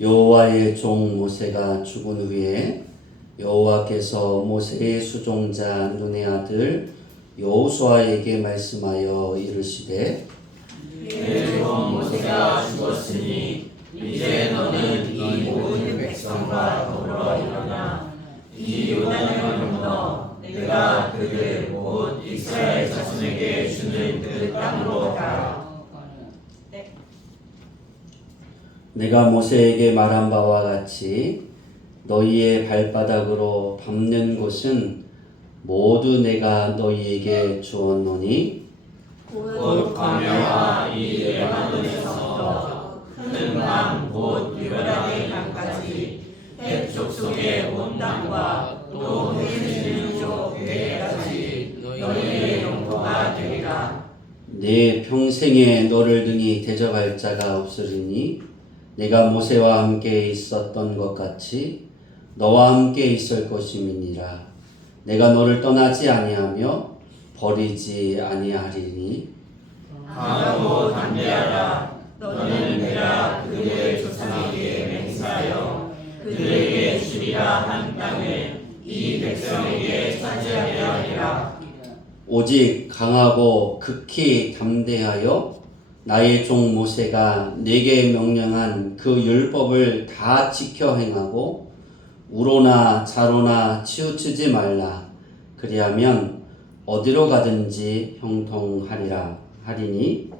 여호와의 종 모세가 죽은 후에 여호와께서 모세의 수종자 눈의 아들 여호수아에게 말씀하여 이르시되 내 종 모세가 죽었으니 이제 너는 이 모든 백성과 더불어 일어나 이 요단을 건너 내가 그들 곧 이스라엘 자손에게 주는 그 땅으로 가라. 내가 모세에게 말한 바와 같이 너희의 발바닥으로 밟는 곳은 모두 내가 너희에게 주었노니 곧 광야와 이 레바논에서부터 큰 강 곧 유별하게 강까지 헷 족속의 온 땅과 또 헷지는 족 대까지 너희의 영토가 되리라. 내 평생에 너를 등이 대적할 자가 없으리니 내가 모세와 함께 있었던 것 같이 너와 함께 있을 것임이니라. 내가 너를 떠나지 아니하며 버리지 아니하리니 강하고 담대하라. 너는 내가 그들의 조상에게 맹세하여 그들에게 주리라 한 땅을 이 백성에게 차지하게 하리라. 오직 강하고 극히 담대하여 나의 종 모세가 내게 명령한 그 율법을 다 지켜 행하고 우로나 좌로나 치우치지 말라. 그리하면 어디로 가든지 형통하리라 하리니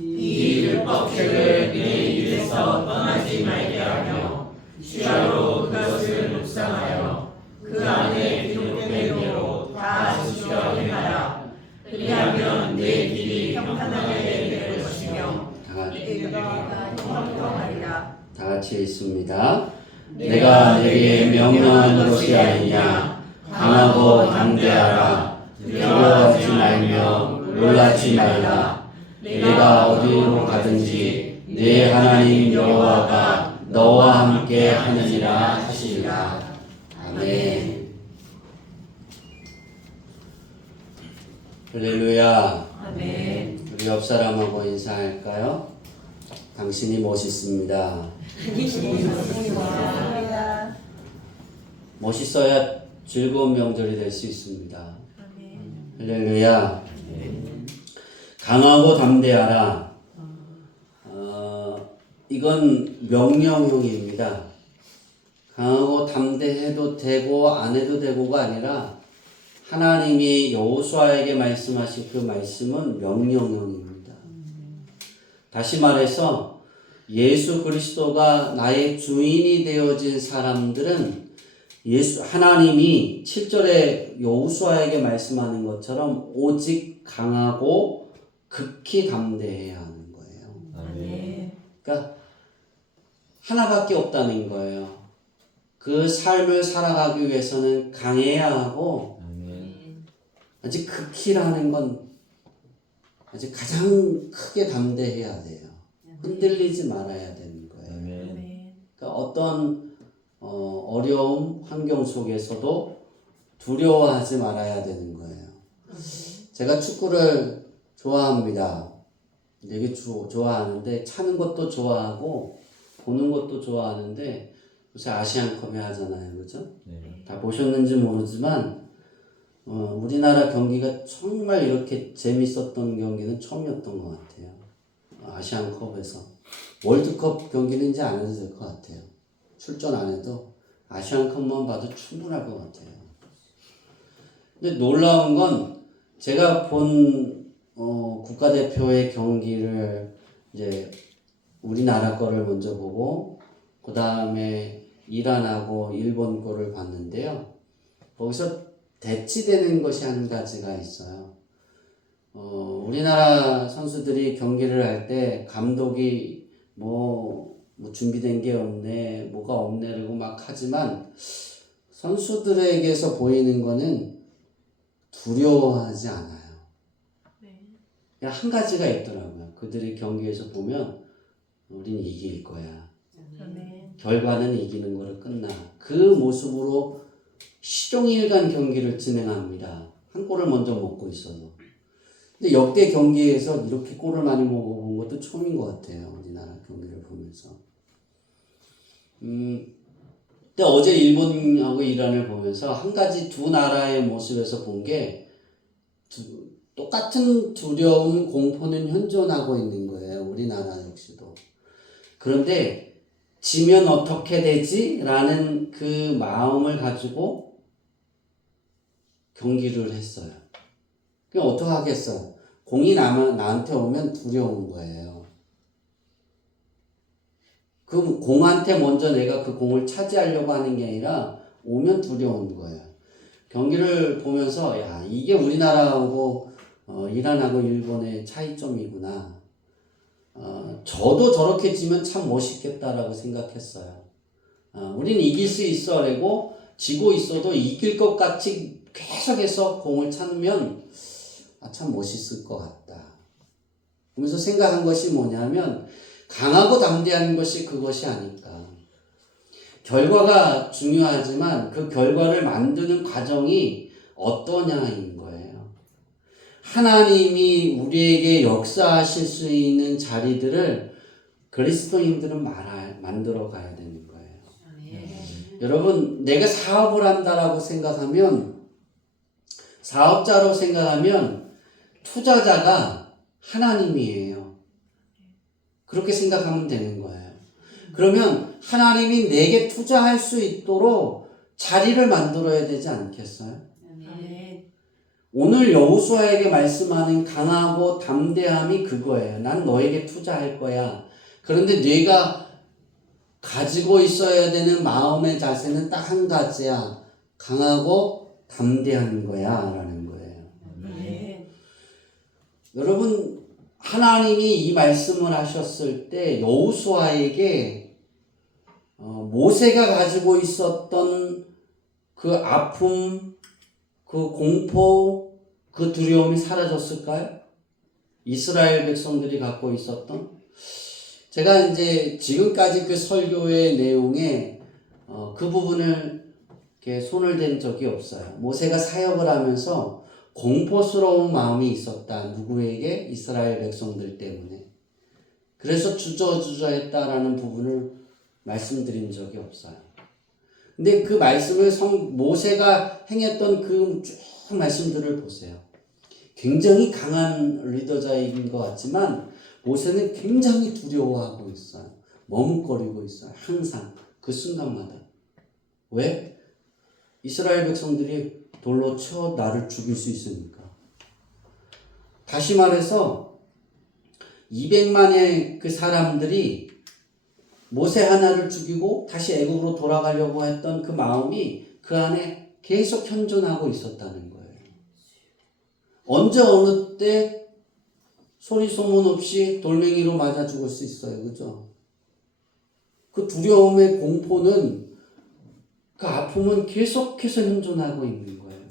이 율법책을 내 입에서 떠나지 말게 하며 주야로 그것을 묵상하여 그 안에 기록된 대로 다 지켜 행하라. 그리하면 내 길이 평탄하게 될 것이며 내가 형통하리라. 다 같이 읽습니다. 내가 내게 명령한 것이 아니냐. 강하고 담대하라. 두려워하지 말며 놀라지 말라. 내가 어디로 가든지 내 하나님 여호와가 너와 함께 하느니라 하시리라. 아멘. 할렐루야. 아멘. 우리 옆 사람하고 인사할까요? 당신이 멋있습니다. 멋있어야 즐거운 명절이 될 수 있습니다. 할렐루야. 강하고 담대하라. 이건 명령형입니다. 강하고 담대해도 되고 안 해도 되고가 아니라 하나님이 여호수아에게 말씀하신 그 말씀은 명령형입니다. 다시 말해서 예수 그리스도가 나의 주인이 되어진 사람들은 하나님이 7절에 여호수아에게 말씀하는 것처럼 오직 강하고 극히 담대해야 하는 거예요. 그러니까 하나밖에 없다는 거예요. 그 삶을 살아가기 위해서는 강해야 하고 아직 극히라는 건 아직 가장 크게 담대해야 돼요. 흔들리지 말아야 되는 거예요. 그러니까 어떤 어려움, 환경 속에서도 두려워하지 말아야 되는 거예요. 제가 축구를 좋아합니다. 되게 좋아하는데 차는 것도 좋아하고 보는 것도 좋아하는데 요새 아시안컵에 하잖아요. 그죠? 다 보셨는지 모르지만 우리나라 경기가 정말 이렇게 재밌었던 경기는 처음이었던 것 같아요. 아시안컵에서. 월드컵 경기는 이제 안 해도 될 것 같아요. 출전 안 해도 아시안컵만 봐도 충분할 것 같아요. 근데 놀라운 건 제가 본 국가대표의 경기를 이제 우리나라 거를 먼저 보고 그 다음에 이란하고 일본 거를 봤는데요. 거기서 대치되는 것이 한 가지가 있어요. 우리나라 선수들이 경기를 할 때 감독이 뭐 준비된 게 없네, 뭐가 없네, 그러고 막 하지만 선수들에게서 보이는 거는 두려워하지 않아요. 그냥 한 가지가 있더라고요. 그들이 경기에서 보면 우린 이길 거야. 결과는 이기는 거로 끝나. 그 모습으로 시종일관 경기를 진행합니다. 한 골을 먼저 먹고 있어도. 근데 역대 경기에서 이렇게 골을 많이 먹어본 것도 처음인 것 같아요. 우리나라 경기를 보면서. 근데 어제 일본하고 이란을 보면서 한 가지 두 나라의 모습에서 본 게 똑같은 두려움, 공포는 현존하고 있는 거예요. 우리나라 역시도. 그런데 지면 어떻게 되지? 라는 그 마음을 가지고 경기를 했어요. 그냥 어떻게 하겠어요? 공이 나한테 오면 두려운 거예요. 그 공한테 먼저 내가 그 공을 차지하려고 하는 게 아니라 오면 두려운 거예요. 경기를 보면서 야, 이게 우리나라하고 이란하고 일본의 차이점이구나. 저도 저렇게 지면 참 멋있겠다라고 생각했어요. 우린 이길 수 있어. 라고 지고 있어도 이길 것 같이 계속해서 공을 찾으면 참 멋있을 것 같다. 그러면서 생각한 것이 뭐냐면 강하고 담대한 것이 그것이 아닐까. 결과가 중요하지만 그 결과를 만드는 과정이 어떠냐인 거예요. 하나님이 우리에게 역사하실 수 있는 자리들을 그리스도인들은 만들어 가야 되는 거예요. 여러분, 내가 사업을 한다라고 생각하면, 사업자로 생각하면 투자자가 하나님이에요. 그렇게 생각하면 되는 거예요. 그러면 하나님이 내게 투자할 수 있도록 자리를 만들어야 되지 않겠어요? 오늘 여호수아에게 말씀하는 강하고 담대함이 그거예요. 난 너에게 투자할 거야. 그런데 네가 가지고 있어야 되는 마음의 자세는 딱 한 가지야. 강하고 담대한 거야. 라는 거예요. 여러분, 하나님이 이 말씀을 하셨을 때 여호수아에게 모세가 가지고 있었던 그 아픔, 그 공포, 그 두려움이 사라졌을까요? 이스라엘 백성들이 갖고 있었던? 제가 이제 지금까지 그 설교의 내용에 그 부분을 이렇게 손을 댄 적이 없어요. 모세가 사역을 하면서 공포스러운 마음이 있었다. 누구에게? 이스라엘 백성들 때문에. 그래서 주저주저했다라는 부분을 말씀드린 적이 없어요. 근데 그 말씀을 모세가 행했던 그 쭉 말씀들을 보세요. 굉장히 강한 리더자인 것 같지만 모세는 굉장히 두려워하고 있어요. 머뭇거리고 있어요. 항상 그 순간마다. 왜? 이스라엘 백성들이 돌로 쳐 나를 죽일 수 있으니까. 다시 말해서 200만의 그 사람들이 모세 하나를 죽이고 다시 애국으로 돌아가려고 했던 그 마음이 그 안에 계속 현존하고 있었다는 거예요. 언제 어느 때 소리 소문 없이 돌멩이로 맞아 죽을 수 있어요. 그죠? 그 두려움의 공포는, 그 아픔은 계속해서 현존하고 있는 거예요.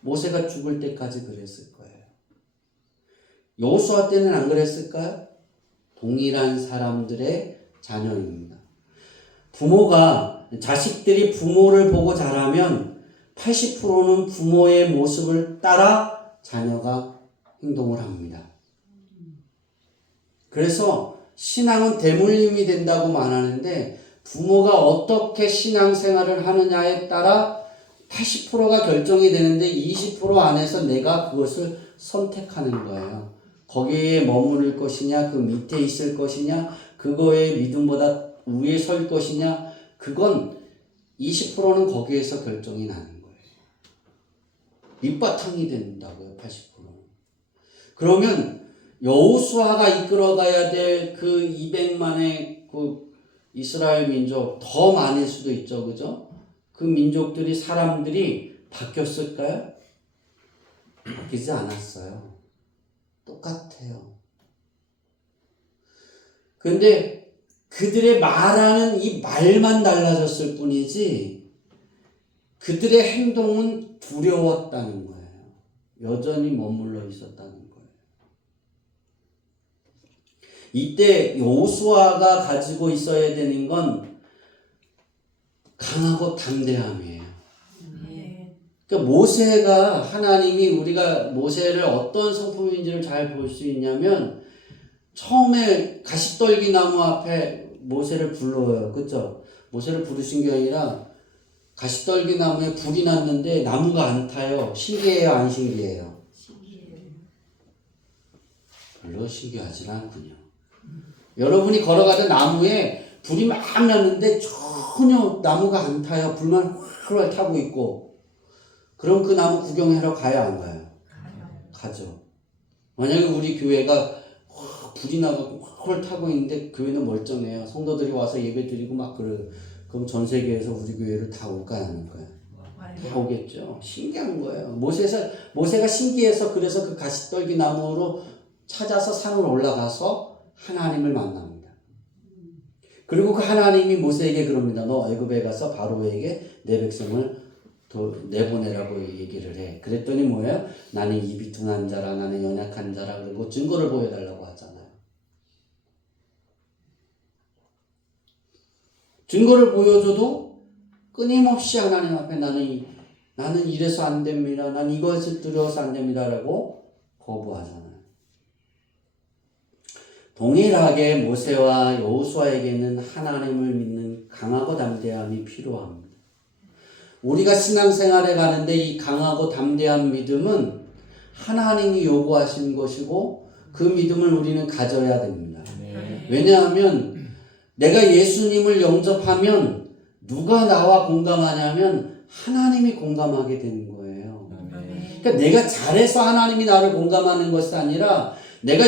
모세가 죽을 때까지 그랬을 거예요. 여호수아 때는 안 그랬을까요? 동일한 사람들의 자녀입니다. 자식들이 부모를 보고 자라면 80%는 부모의 모습을 따라 자녀가 행동을 합니다. 그래서 신앙은 대물림이 된다고 말하는데 부모가 어떻게 신앙생활을 하느냐에 따라 80%가 결정이 되는데 20% 안에서 내가 그것을 선택하는 거예요. 거기에 머무를 것이냐, 그 밑에 있을 것이냐, 그거의 믿음보다 위에 설 것이냐, 그건 20%는 거기에서 결정이 나는 거예요. 밑바탕이 된다고요, 80%는. 그러면 여호수아가 이끌어가야 될 그 200만의 그 이스라엘 민족, 더 많을 수도 있죠, 그죠? 그 민족들이, 사람들이 바뀌었을까요? 바뀌지 않았어요. 똑같아요. 근데 그들의 말하는 이 말만 달라졌을 뿐이지 그들의 행동은 두려웠다는 거예요. 여전히 머물러 있었다는 거예요. 이때 여호수아가 가지고 있어야 되는 건 강하고 담대함이에요. 그러니까 모세가, 하나님이, 우리가 모세를 어떤 성품인지를 잘 볼 수 있냐면 처음에 가시떨기 나무 앞에 모세를 불러요. 그죠? 모세를 부르신 게 아니라 가시떨기 나무에 불이 났는데 나무가 안 타요. 신기해요, 안 신기해요? 별로 신기하진 않군요. 여러분이 걸어가던 나무에 불이 막 났는데 전혀 나무가 안 타요. 불만 활활 타고 있고. 그럼 그 나무 구경하러 가요, 안 가요? 가죠. 만약에 우리 교회가 불이 나고 활활 타고 있는데 교회는 멀쩡해요. 성도들이 와서 예배 드리고 막 그럼 전 세계에서 우리 교회를 다 올까요, 안 올까요? 다 오겠죠. 신기한 거예요. 모세가 신기해서 그래서 그 가시떨기 나무로 찾아서 산을 올라가서 하나님을 만납니다. 그리고 그 하나님이 모세에게 그럽니다. 너 애굽에 가서 바로에게 내 백성을 내보내라고 얘기를 해. 그랬더니 뭐예요? 나는 입이 둔한 자라, 나는 연약한 자라. 그리고 증거를 보여달라고 하잖아요. 증거를 보여줘도 끊임없이 하나님 앞에 나는 이래서 안 됩니다. 난 이것을 두려워서 안 됩니다. 라고 거부하잖아요. 동일하게 모세와 여호수아에게는 하나님을 믿는 강하고 담대함이 필요합니다. 우리가 신앙생활에 가는데 이 강하고 담대한 믿음은 하나님이 요구하신 것이고 그 믿음을 우리는 가져야 됩니다. 왜냐하면 내가 예수님을 영접하면 누가 나와 공감하냐면 하나님이 공감하게 되는 거예요. 그러니까 내가 잘해서 하나님이 나를 공감하는 것이 아니라 내가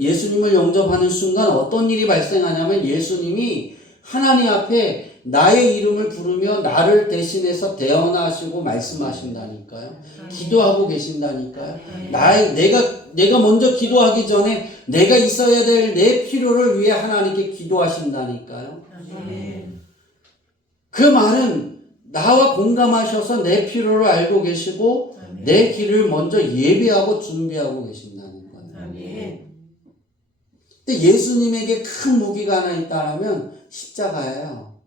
예수님을 영접하는 순간 어떤 일이 발생하냐면 예수님이 하나님 앞에 나의 이름을 부르며 나를 대신해서 대언하시고 말씀하신다니까요. 기도하고 계신다니까요. 내가 먼저 기도하기 전에 내가 있어야 될 내 필요를 위해 하나님께 기도하신다니까요. 그 말은 나와 공감하셔서 내 필요를 알고 계시고 내 길을 먼저 예비하고 준비하고 계신다는 거예요. 근데 예수님에게 큰 무기가 하나 있다면 십자가예요.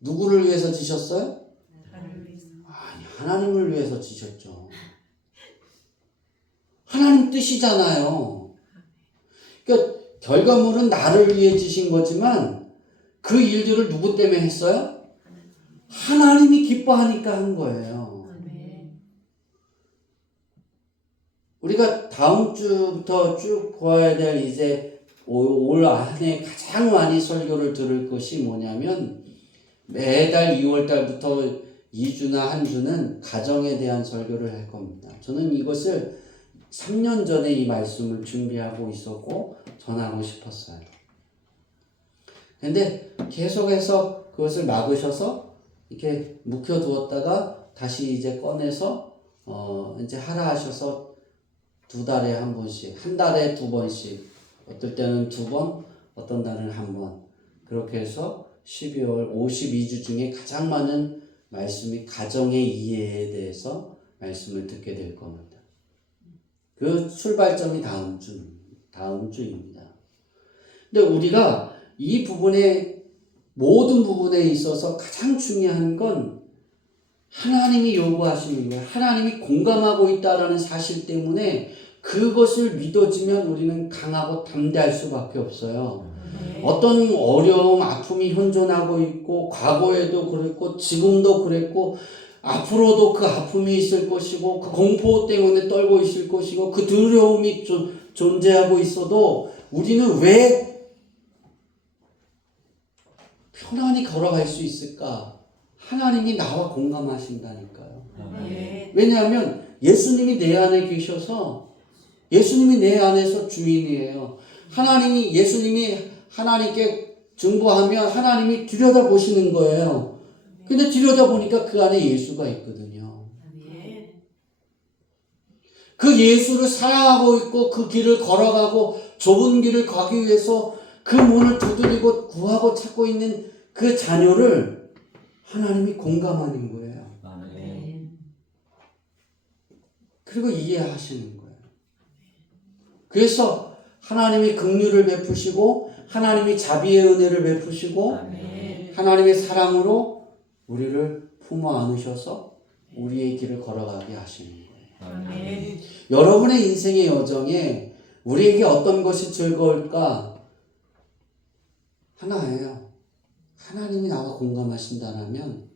누구를 위해서 지셨어요? 아니, 하나님을 위해서 지셨죠. 하나님 뜻이잖아요. 그러니까 결과물은 나를 위해 지신 거지만 그 일들을 누구 때문에 했어요? 하나님이 기뻐하니까 한 거예요. 우리가 다음 주부터 쭉 보아야 될 이제 올 한 해 가장 많이 설교를 들을 것이 뭐냐면 매달 2월달부터 2주나 한 주는 가정에 대한 설교를 할 겁니다. 저는 이것을 3년 전에 이 말씀을 준비하고 있었고 전하고 싶었어요. 근데 계속해서 그것을 막으셔서 이렇게 묵혀두었다가 다시 이제 꺼내서 이제 하라 하셔서 2달에 한 번씩, 한 달에 2번씩, 어떨 때는 2번, 어떤 달은 1번. 그렇게 해서 12월 52주 중에 가장 많은 말씀이 가정의 이해에 대해서 말씀을 듣게 될 겁니다. 그 출발점이 다음 주입니다. 근데 우리가 이 부분에, 모든 부분에 있어서 가장 중요한 건 하나님이 요구하시는 거예요. 하나님이 공감하고 있다라는 사실 때문에 그것을 믿어지면 우리는 강하고 담대할 수밖에 없어요. 어떤 어려움, 아픔이 현존하고 있고 과거에도 그랬고 지금도 그랬고 앞으로도 그 아픔이 있을 것이고 그 공포 때문에 떨고 있을 것이고 그 두려움이 존재하고 있어도 우리는 왜 편안히 걸어갈 수 있을까? 하나님이 나와 공감하신다니까요. 왜냐하면 예수님이 내 안에 계셔서 예수님이 내 안에서 주인이에요. 예수님이 하나님께 증거하면 하나님이 들여다보시는 거예요. 근데 들여다보니까 그 안에 예수가 있거든요. 그 예수를 사랑하고 있고 그 길을 걸어가고 좁은 길을 가기 위해서 그 문을 두드리고 구하고 찾고 있는 그 자녀를 하나님이 공감하는 거예요. 그리고 이해하시는 거예요. 그래서 하나님이 긍휼을 베푸시고 하나님이 자비의 은혜를 베푸시고 하나님의 사랑으로 우리를 품어 안으셔서 우리의 길을 걸어가게 하시는 거예요. 여러분의 인생의 여정에 우리에게 어떤 것이 즐거울까? 하나예요. 하나님이 나와 공감하신다면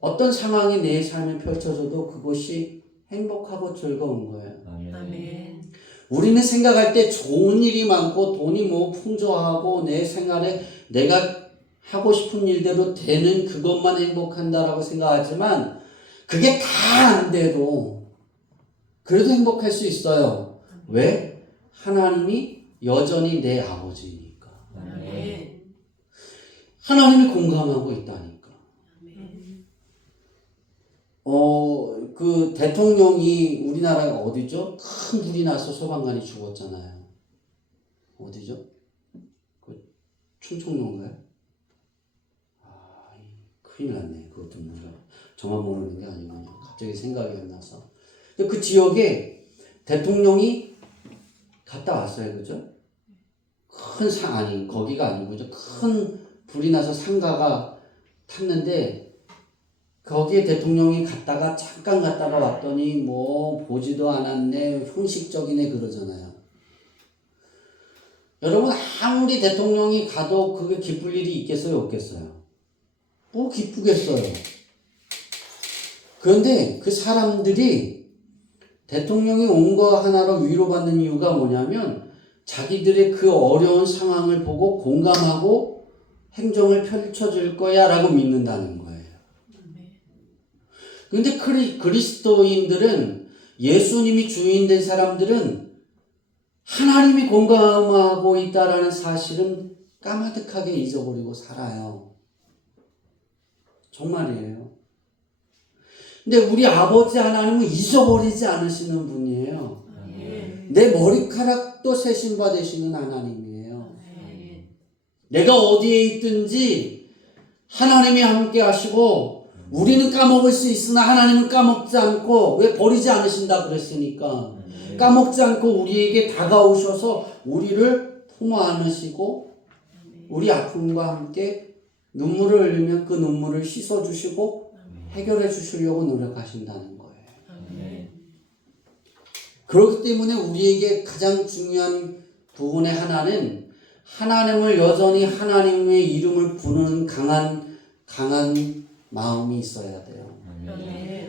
어떤 상황이 내 삶에 펼쳐져도 그것이 행복하고 즐거운 거예요. 아멘. 우리는 생각할 때 좋은 일이 많고 돈이 뭐 풍조하고 내 생활에 내가 하고 싶은 일대로 되는 그것만 행복한다라고 생각하지만 그게 다 안 돼도 그래도 행복할 수 있어요. 왜? 하나님이 여전히 내 아버지니까. 아멘. 하나님이 공감하고 있다니까. 그 대통령이 우리나라가 어디죠? 큰 불이 나서 소방관이 죽었잖아요. 어디죠? 그 충청도인가요? 큰일 났네. 그것도 몰라. 저만 모르는 게 아니군요. 갑자기 생각이 안 나서. 근데 그 지역에 대통령이 갔다 왔어요. 그죠? 아니, 거기가 아니고, 큰 불이 나서 상가가 탔는데, 거기에 대통령이 잠깐 갔다가 왔더니, 뭐, 보지도 않았네, 형식적이네, 그러잖아요. 여러분, 아무리 대통령이 가도 그게 기쁠 일이 있겠어요, 없겠어요? 뭐 기쁘겠어요. 그런데 그 사람들이 대통령이 온 거 하나로 위로받는 이유가 뭐냐면 자기들의 그 어려운 상황을 보고 공감하고 행정을 펼쳐줄 거야 라고 믿는다는 거예요. 그런데 그리스도인들은 예수님이 주인 된 사람들은 하나님이 공감하고 있다라는 사실은 까마득하게 잊어버리고 살아요. 정말이에요. 근데 우리 아버지 하나님은 잊어버리지 않으시는 분이에요. 내 머리카락도 세심바 되시는 하나님이에요. 내가 어디에 있든지 하나님이 함께 하시고 우리는 까먹을 수 있으나 하나님은 까먹지 않고 왜 버리지 않으신다 그랬으니까 까먹지 않고 우리에게 다가오셔서 우리를 품어 안으시고 우리 아픔과 함께 눈물을 흘리면 그 눈물을 씻어주시고 해결해 주시려고 노력하신다는 거예요. 그렇기 때문에 우리에게 가장 중요한 부분의 하나는 하나님을 여전히 하나님의 이름을 부르는 강한 마음이 있어야 돼요.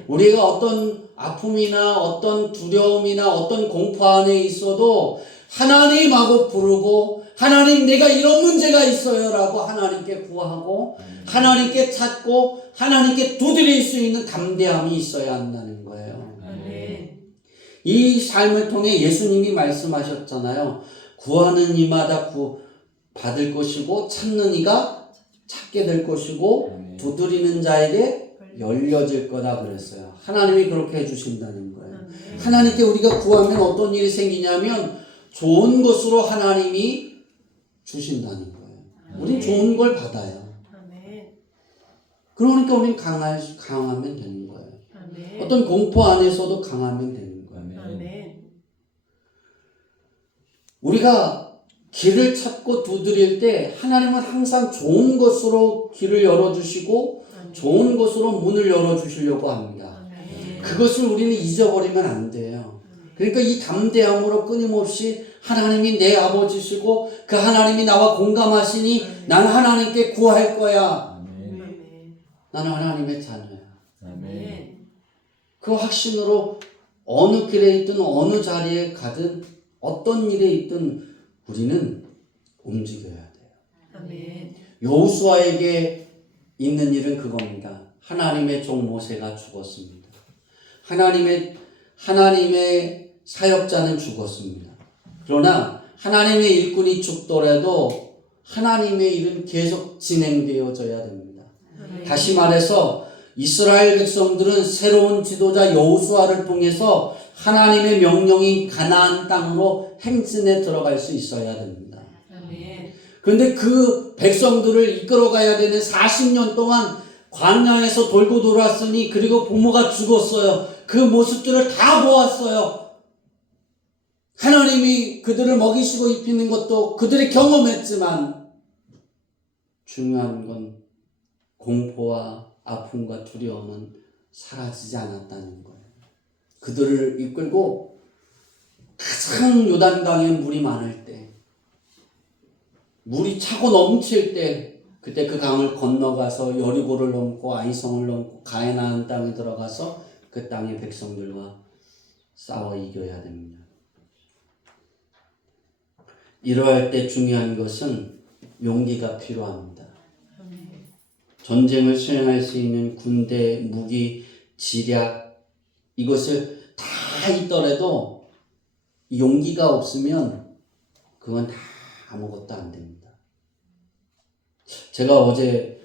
우리가 어떤 아픔이나 어떤 두려움이나 어떤 공포 안에 있어도 하나님하고 부르고 하나님 내가 이런 문제가 있어요 라고 하나님께 구하고 하나님께 찾고 하나님께 두드릴 수 있는 담대함이 있어야 한다는 거예요. 이 삶을 통해 예수님이 말씀하셨잖아요. 구하는 이마다 받을 것이고 찾는 이가 찾게 될 것이고 두드리는 자에게 열려질 거다 그랬어요. 하나님이 그렇게 해주신다는 거예요. 하나님께 우리가 구하면 어떤 일이 생기냐면 좋은 것으로 하나님이 주신다는 거예요. 우린 좋은 걸 받아요. 그러니까 우린 강하면 되는 거예요. 어떤 공포 안에서도 강하면 되는 거예요. 우리가 길을 찾고 두드릴 때 하나님은 항상 좋은 것으로 길을 열어주시고 좋은 것으로 문을 열어주시려고 합니다. 그것을 우리는 잊어버리면 안 돼요. 그러니까 이 담대함으로 끊임없이 하나님이 내 아버지시고 그 하나님이 나와 공감하시니 나는 하나님께 구할 거야. 나는 하나님의 자녀야. 그 확신으로 어느 길에 있든 어느 자리에 가든 어떤 일에 있든 우리는 움직여야 돼요. 여호수아에게 있는 일은 그겁니다. 하나님의 종 모세가 죽었습니다. 하나님의 사역자는 죽었습니다. 그러나 하나님의 일꾼이 죽더라도 하나님의 일은 계속 진행되어져야 됩니다. 다시 말해서 이스라엘 백성들은 새로운 지도자 여호수아를 통해서 하나님의 명령인 가나안 땅으로 행진에 들어갈 수 있어야 됩니다. 그런데 그 백성들을 이끌어가야 되는 40년 동안 광야에서 돌고 돌았으니 그리고 부모가 죽었어요. 그 모습들을 다 보았어요. 하나님이 그들을 먹이시고 입히는 것도 그들이 경험했지만 중요한 건 공포와 아픔과 두려움은 사라지지 않았다는 거예요. 그들을 이끌고 가장 요단강에 물이 많을 때 물이 차고 넘칠 때 그때 그 강을 건너가서 여리고를 넘고 아이성을 넘고 가나안 땅에 들어가서 그 땅의 백성들과 싸워 이겨야 됩니다. 이러할 때 중요한 것은 용기가 필요합니다. 전쟁을 수행할 수 있는 군대, 무기, 지략 이것을 다 있더라도 용기가 없으면 그건 다 아무것도 안 됩니다. 제가 어제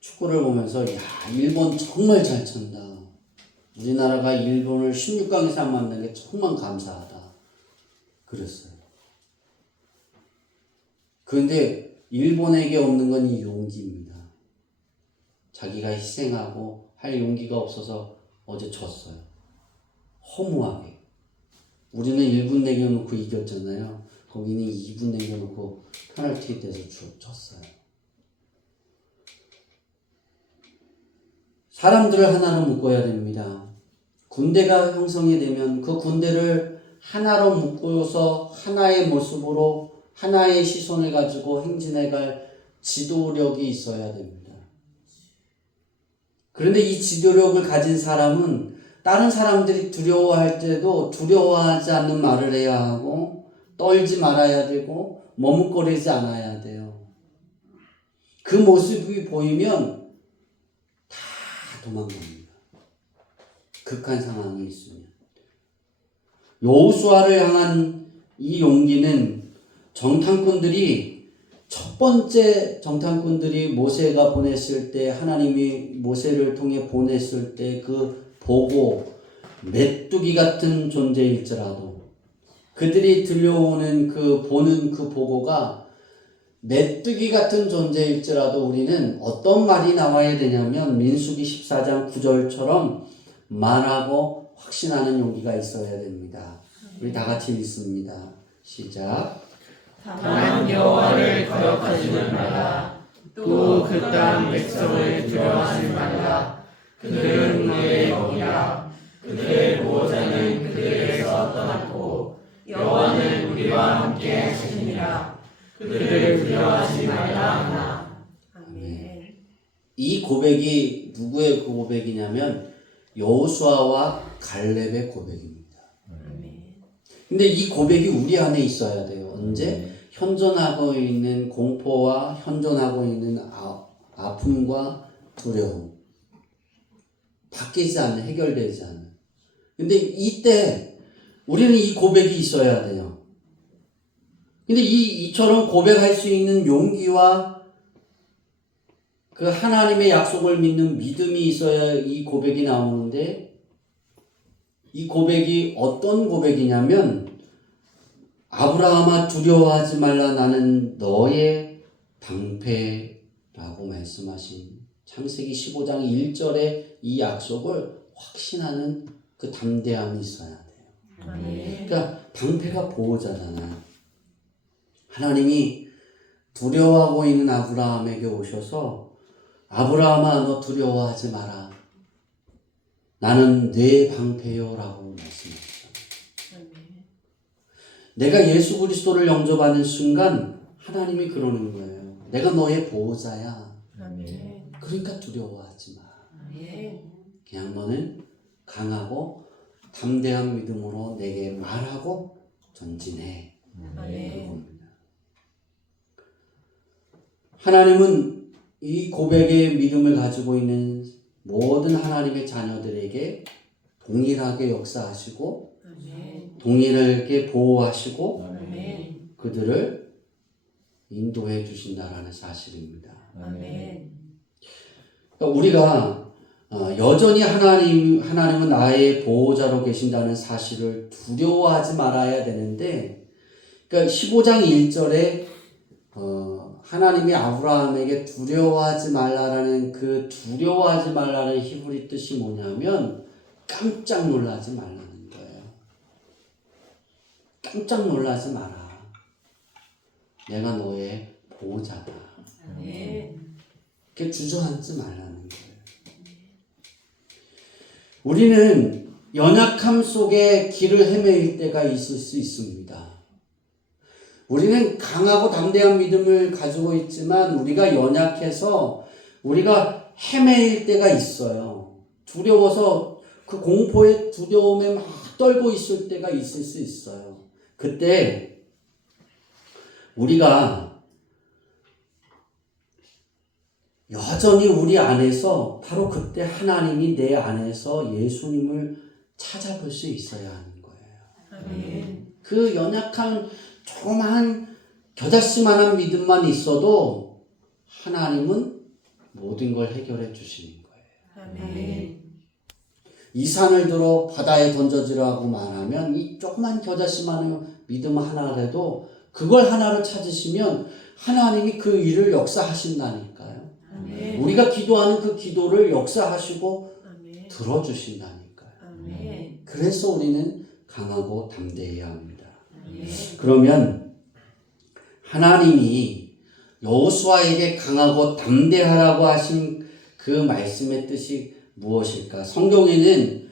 축구를 보면서 야, 일본 정말 잘 찬다. 우리나라가 일본을 16강에서 만난 게 정말 감사하다. 그랬어요. 그런데 일본에게 없는 건 이 용기입니다. 자기가 희생하고 할 용기가 없어서 어제 졌어요. 허무하게. 우리는 1분 남겨놓고 이겼잖아요. 거기는 2분 남겨놓고 페널티 돼서 졌어요. 사람들을 하나로 묶어야 됩니다. 군대가 형성이 되면 그 군대를 하나로 묶어서 하나의 모습으로 하나의 시선을 가지고 행진해갈 지도력이 있어야 됩니다. 그런데 이 지도력을 가진 사람은 다른 사람들이 두려워할 때도 두려워하지 않는 말을 해야 하고 떨지 말아야 되고 머뭇거리지 않아야 돼요. 그 모습이 보이면 다 도망갑니다. 극한 상황이 있으면. 여호수아를 향한 이 용기는 첫 번째 정탐꾼들이 모세가 보냈을 때 하나님이 모세를 통해 보냈을 때 그 보고 메뚜기 같은 존재일지라도 그들이 들려오는 보는 그 보고가 메뚜기 같은 존재일지라도 우리는 어떤 말이 나와야 되냐면 민수기 14장 9절처럼 말하고 확신하는 용기가 있어야 됩니다. 우리 다 같이 읽습니다. 시작. 다만 여호와를 거역하지는 말라. 또 그 땅 백성을 두려워하지 말라. 그들은 너의 영이라. 그들의 보호자는 그들에게서 떠났고 여호와는 우리와 함께 하시니라. 그들을 두려워하지 말라 하나. 아멘. 이 고백이 누구의 고백이냐면 여호수아와 갈렙의 고백입니다. 근데 이 고백이 우리 안에 있어야 돼요. 언제? 현존하고 있는 공포와 현존하고 있는 아픔과 두려움. 바뀌지 않는, 해결되지 않는. 근데 이때 우리는 이 고백이 있어야 돼요. 근데 이처럼 고백할 수 있는 용기와 그 하나님의 약속을 믿는 믿음이 있어야 이 고백이 나오는데 이 고백이 어떤 고백이냐면 아브라함아 두려워하지 말라 나는 너의 방패라고 말씀하신 창세기 15장 1절의 이 약속을 확신하는 그 담대함이 있어야 돼요. 그러니까 방패가 보호자잖아요. 하나님이 두려워하고 있는 아브라함에게 오셔서 아브라함아 너 두려워하지 마라. 나는 내 방패요라고 말씀하셨어요. 내가 예수 그리스도를 영접하는 순간 하나님이 그러는 거예요. 내가 너의 보호자야. 그러니까 두려워하지 마. 그냥 너는 강하고 담대한 믿음으로 내게 말하고 전진해. 그겁니다. 하나님은 이 고백의 믿음을 가지고 있는 모든 하나님의 자녀들에게 동일하게 역사하시고 동일하게 보호하시고 그들을 인도해 주신다라는 사실입니다. 그러니까 우리가 여전히 하나님은 나의 보호자로 계신다는 사실을 두려워하지 말아야 되는데, 그러니까 15장 1절에 하나님이 아브라함에게 두려워하지 말라라는 그 두려워하지 말라는 히브리 뜻이 뭐냐면 깜짝 놀라지 말라는 거예요. 깜짝 놀라지 마라. 내가 너의 보호자다. 이렇게 주저앉지 말라는 거예요. 우리는 연약함 속에 길을 헤매일 때가 있을 수 있습니다. 우리는 강하고 담대한 믿음을 가지고 있지만 우리가 연약해서 우리가 헤매일 때가 있어요. 두려워서 그 공포의 두려움에 막 떨고 있을 때가 있을 수 있어요. 그때 우리가 여전히 우리 안에서 바로 그때 하나님이 내 안에서 예수님을 찾아볼 수 있어야 하는 거예요. 아멘. 그 연약한 조그만 겨자씨만한 믿음만 있어도 하나님은 모든 걸 해결해 주시는 거예요. 아멘. 이 산을 들어 바다에 던져지라고 말하면 이 조그만 겨자씨만한 믿음 하나라도 그걸 하나로 찾으시면 하나님이 그 일을 역사하신다니까요. 아멘. 우리가 기도하는 그 기도를 역사하시고 아멘. 들어주신다니까요. 아멘. 그래서 우리는 강하고 담대해야 합니다. 아멘. 그러면 하나님이 여호수아에게 강하고 담대하라고 하신 그 말씀의 뜻이 무엇일까? 성경에는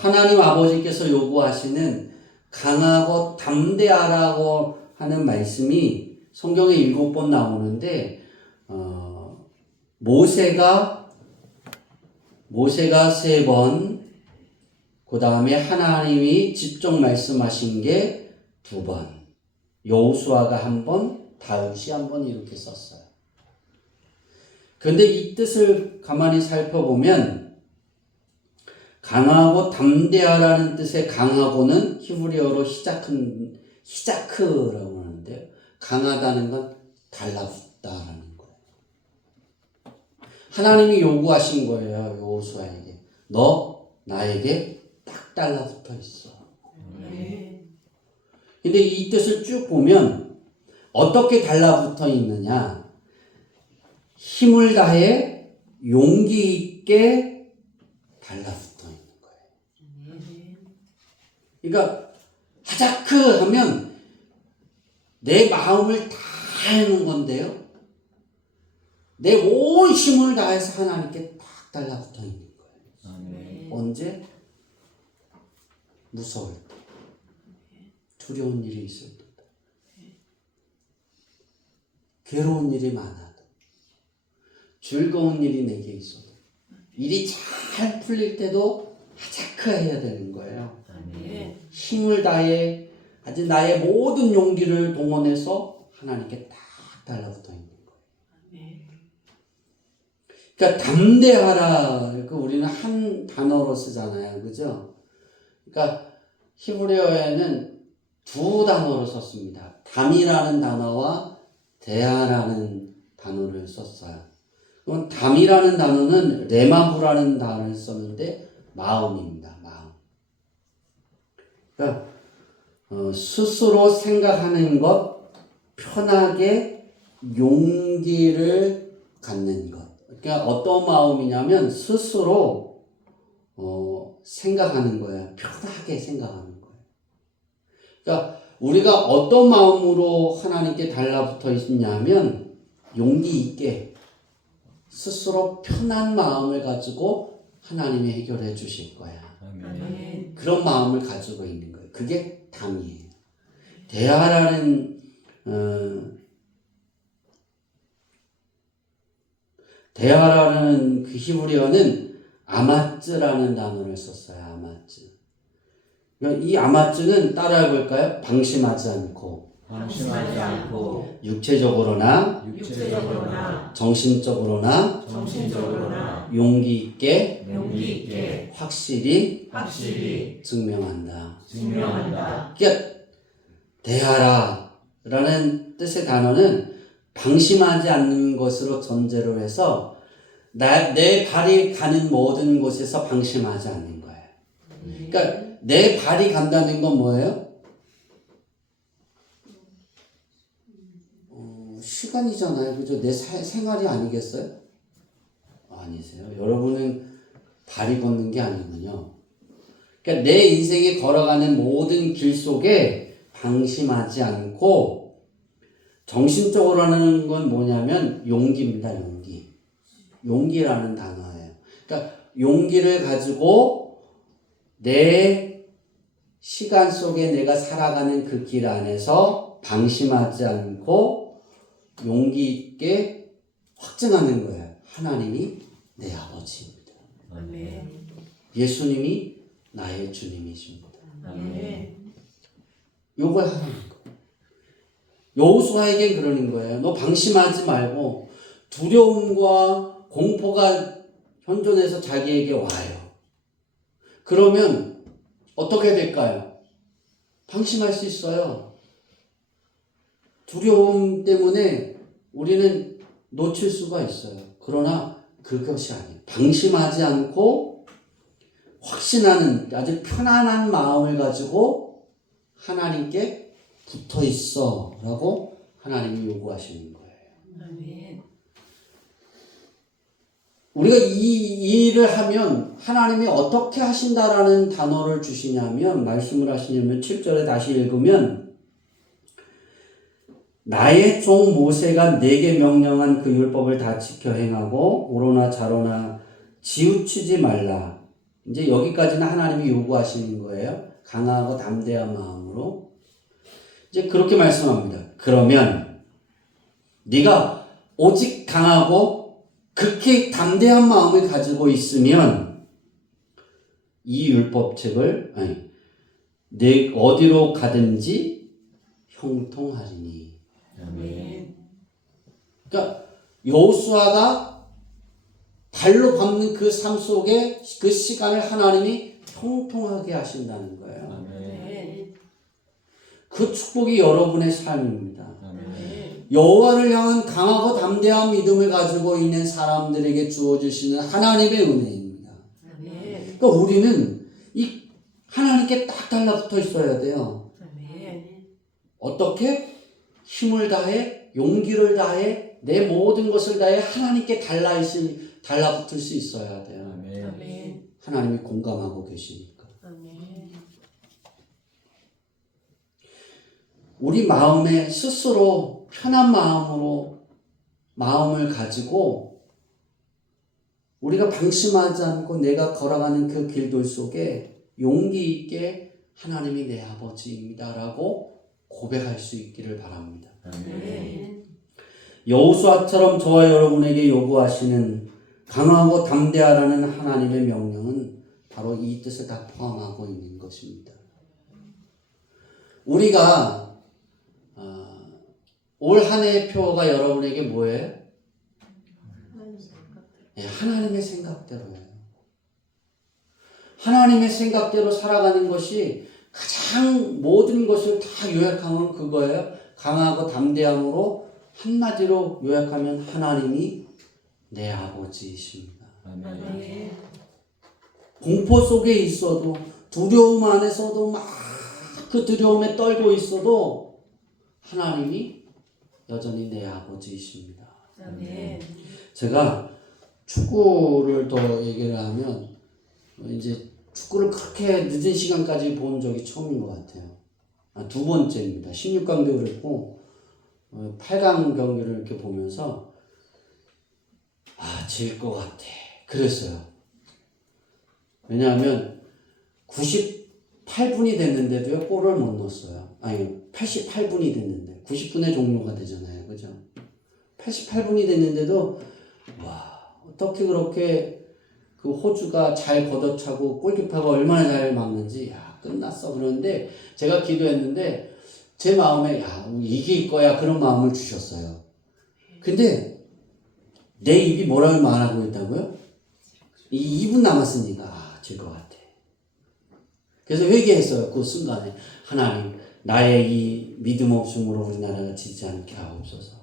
하나님 아버지께서 요구하시는 강하고 담대하라고 하는 말씀이 성경에 7번 나오는데 모세가 3번, 그 다음에 하나님이 직접 말씀하신 게 2번, 여호수아가 1번, 다윗이 1번 이렇게 썼어요. 그런데 이 뜻을 가만히 살펴보면 강하고 담대하라는 뜻의 강하고는 히브리어로 히자크라고 하는데요. 강하다는 건 달라붙다라는 거예요. 하나님이 요구하신 거예요. 여호수아에게. 너 나에게 딱 달라붙어 있어. 아멘. 근데 이 뜻을 쭉 보면 어떻게 달라붙어 있느냐? 힘을 다해 용기 있게 달라붙어 있는 거예요. 아멘. 그러니까 하자크 하면 내 마음을 다 하는 건데요. 내 온 힘을 다해서 하나님께 딱 달라붙어 있는 거예요. 아멘. 언제? 무서울 때. 두려운 일이 있을 때. 괴로운 일이 많아도. 즐거운 일이 내게 있어도. 일이 잘 풀릴 때도 하자크 해야 되는 거예요. 아멘. 힘을 다해 아주 나의 모든 용기를 동원해서 하나님께 딱 달라붙어 있는 거예요. 아멘. 그러니까 담대하라. 우리는 한 단어로 쓰잖아요. 그죠? 그러니까 히브리어에는 2 단어로 썼습니다. 담이라는 단어와 대하라는 단어를 썼어요. 그럼 담이라는 단어는 레마부라는 단어를 썼는데 마음입니다. 마음. 그러니까 스스로 생각하는 것, 편하게 용기를 갖는 것. 그러니까 어떤 마음이냐면 스스로 생각하는 거예요. 편하게 생각하는 거예요. 그러니까 우리가 어떤 마음으로 하나님께 달라붙어 있냐면 용기 있게 스스로 편한 마음을 가지고 하나님이 해결해 주실 거야. 아멘. 그런 마음을 가지고 있는 거예요. 그게 담이에요. 대하라는 그 히브리어는 아마츠라는 단어를 썼어요. 아마츠. 그러니까 이 아마츠는 따라해 볼까요? 방심하지 않고, 방심하지 않고 육체적으로나 육체적으로나 정신적으로나 정신적으로나 용기 있게 용기 있게 확실히 확실히 증명한다. 증명한다. 그러니까 대하라라는 뜻의 단어는 방심하지 않는 것으로 전제로 해서 내 발이 가는 모든 곳에서 방심하지 않는 거예요. 그러니까 내 발이 간다는 건 뭐예요? 시간이잖아요. 그죠? 내 생활이 아니겠어요? 아니세요. 여러분은 발이 걷는 게 아니군요. 그러니까 내 인생에 걸어가는 모든 길 속에 방심하지 않고 정신적으로 하는 건 뭐냐면 용기입니다. 용기. 용기라는 단어예요. 그러니까 용기를 가지고 내 시간 속에 내가 살아가는 그 길 안에서 방심하지 않고 용기 있게 확증하는 거예요. 하나님이 내 아버지입니다. 아멘. 예수님이 나의 주님이십니다. 아멘. 요걸 하는 거예요. 여호수아에게 그러는 거예요. 너 방심하지 말고 두려움과 공포가 현존해서 자기에게 와요. 그러면 어떻게 될까요? 방심할 수 있어요. 두려움 때문에 우리는 놓칠 수가 있어요. 그러나 그것이 아니에요. 방심하지 않고 확신하는 아주 편안한 마음을 가지고 하나님께 붙어 있어 라고 하나님이 요구하시는 거예요. 아멘. 우리가 이 일을 하면 하나님이 어떻게 하신다라는 단어를 주시냐면, 말씀을 하시냐면 7절에 다시 읽으면, 나의 종 모세가 내게 명령한 그 율법을 다 지켜 행하고 오로나 자로나 지우치지 말라. 이제 여기까지는 하나님이 요구하시는 거예요. 강하고 담대한 마음으로. 이제 그렇게 말씀합니다. 그러면 네가 오직 강하고 극히 담대한 마음을 가지고 있으면 이 율법책을 내 어디로 가든지 형통하리니. 아멘. 그러니까 여호수아가 발로 밟는 그 삶 속에 그 시간을 하나님이 형통하게 하신다는 거예요. 아멘. 그 축복이 여러분의 삶입니다. 아멘. 여호와를 향한 강하고 담대한 믿음을 가지고 있는 사람들에게 주어주시는 하나님의 은혜입니다. 아멘. 그러니까 우리는 이 하나님께 딱 달라붙어 있어야 돼요. 아멘. 어떻게? 힘을 다해, 용기를 다해, 내 모든 것을 다해 하나님께 달라붙을 수 있어야 돼요. 아멘. 하나님이 공감하고 계시니까. 아멘. 우리 마음에 스스로 편한 마음으로 마음을 가지고 우리가 방심하지 않고 내가 걸어가는 그 길들 속에 용기 있게 하나님이 내 아버지입니다라고 고백할 수 있기를 바랍니다. 아멘. 여호수아처럼 저와 여러분에게 요구하시는 강하고 담대하라는 하나님의 명령은 바로 이 뜻을 다 포함하고 있는 것입니다. 우리가 올 한 해의 표가 여러분에게 뭐예요? 하나님의 생각대로예요. 하나님의 생각대로 살아가는 것이 가장 모든 것을 다 요약하면 그거예요. 강하고 담대함으로 한마디로 요약하면 하나님이 내 아버지이십니다. 아멘. 공포 속에 있어도 두려움 안에서도 막 그 두려움에 떨고 있어도 하나님이 여전히 내 아버지이십니다. 아멘. 제가 축구를 더 얘기를 하면 이제 축구를 그렇게 늦은 시간까지 본 적이 처음인 것 같아요. 두 번째입니다. 16강도 그랬고 8강 경기를 이렇게 보면서 질 것 같아. 그랬어요. 왜냐하면 98분이 됐는데도요 골을 못 넣었어요. 아니 88분이 됐는데 90분에 종료가 되잖아요. 그죠? 88분이 됐는데도 와 어떻게 그렇게 그 호주가 잘 걷어차고 골키퍼가 얼마나 잘 막는지 끝났어. 그런데 제가 기도했는데 제 마음에 이길 거야 그런 마음을 주셨어요. 근데 내 입이 뭐라고 말하고 있다고요? 2분 남았으니까 질 것 같아. 그래서 회개했어요. 그 순간에 하나님 나의 이 믿음 없음으로 우리나라가 지지 않게 하옵소서.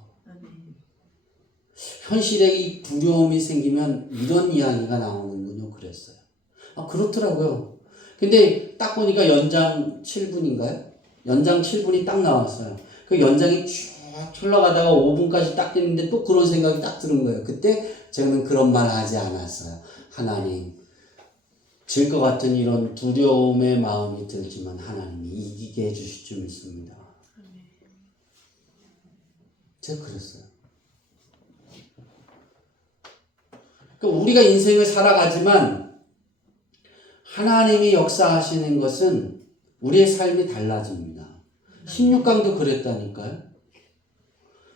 현실에 이 두려움이 생기면 이런 이야기가 나오는군요. 그랬어요. 그렇더라고요. 근데 딱 보니까 연장 7분인가요? 연장 7분이 딱 나왔어요. 그 연장이 쭉 흘러가다가 5분까지 딱 됐는데 또 그런 생각이 딱 드는 거예요. 그때 저는 그런 말 하지 않았어요. 하나님, 질 것 같은 이런 두려움의 마음이 들지만 하나님이 이기게 해주실 줄 믿습니다. 제가 그랬어요. 그러니까 우리가 인생을 살아가지만 하나님이 역사하시는 것은 우리의 삶이 달라집니다. 16강도 그랬다니까요.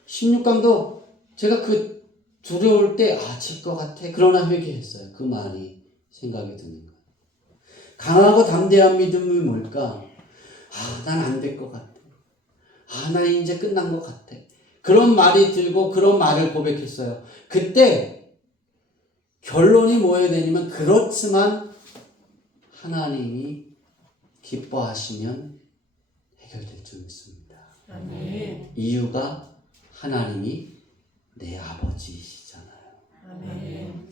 16강도 제가 그 두려울 때 질 것 같아. 그러나 회개했어요. 그 말이 생각이 드는 거예요. 강하고 담대한 믿음이 뭘까? 난 안 될 것 같아. 나 이제 끝난 것 같아. 그런 말이 들고 그런 말을 고백했어요. 그때 결론이 뭐여야 되냐면 그렇지만 하나님이 기뻐하시면 해결될 줄 믿습니다. 아멘. 이유가 하나님이 내 아버지시잖아요. 아멘.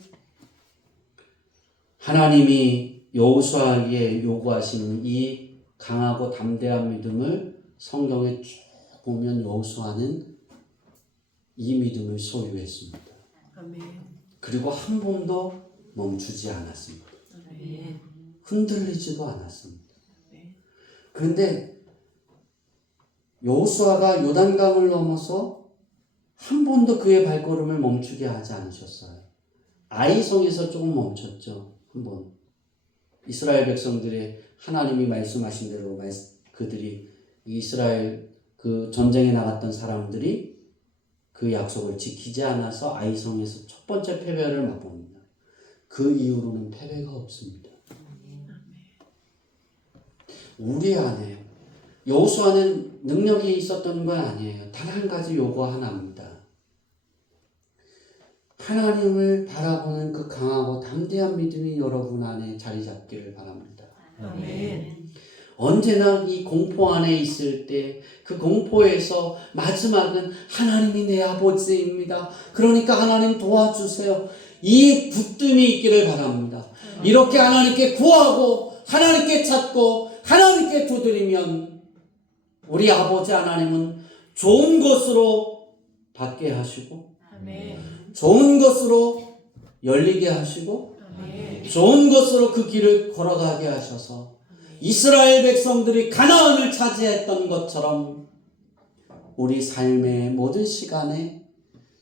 하나님이 여호수아에게 요구하시는 이 강하고 담대한 믿음을 성경에 쭉 보면 여호수아는 이 믿음을 소유했습니다. 아멘. 그리고 한 번도 멈추지 않았습니다. 아멘. 흔들리지도 않았습니다. 그런데 여호수아가 요단강을 넘어서 한 번도 그의 발걸음을 멈추게 하지 않으셨어요. 아이성에서 조금 멈췄죠. 한 번. 이스라엘 백성들의 하나님이 말씀하신 대로 그들이 이스라엘 그 전쟁에 나갔던 사람들이 그 약속을 지키지 않아서 아이성에서 첫 번째 패배를 맛봅니다. 그 이후로는 패배가 없습니다. 우리 안에 여호수아는 능력이 있었던 건 아니에요. 단 한 가지 요구 하나입니다. 하나님을 바라보는 그 강하고 담대한 믿음이 여러분 안에 자리 잡기를 바랍니다. 아멘. 언제나 이 공포 안에 있을 때 그 공포에서 마지막은 하나님이 내 아버지입니다. 그러니까 하나님 도와주세요. 이 붙듦이 있기를 바랍니다. 이렇게 하나님께 구하고 하나님께 찾고 하나님께 두드리면 우리 아버지 하나님은 좋은 것으로 받게 하시고 아멘. 좋은 것으로 열리게 하시고 아멘. 좋은 것으로 그 길을 걸어가게 하셔서 이스라엘 백성들이 가나안을 차지했던 것처럼 우리 삶의 모든 시간에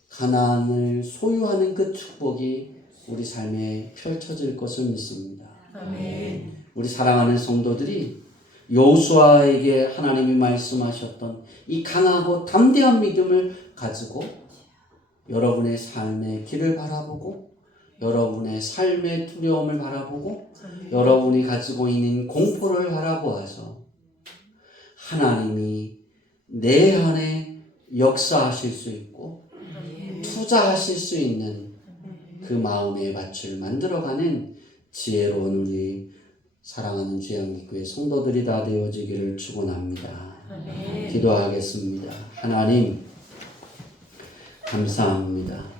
가나안을 소유하는 그 축복이 우리 삶에 펼쳐질 것을 믿습니다. 아멘. 우리 사랑하는 성도들이 여호수아에게 하나님이 말씀하셨던 이 강하고 담대한 믿음을 가지고 여러분의 삶의 길을 바라보고 여러분의 삶의 두려움을 바라보고 여러분이 가지고 있는 공포를 바라보아서 하나님이 내 안에 역사하실 수 있고 투자하실 수 있는 그 마음의 밭을 만들어가는 지혜로운 우리 사랑하는 주양기교회 성도들이 다 되어지기를 축원합니다. 기도하겠습니다. 하나님 감사합니다.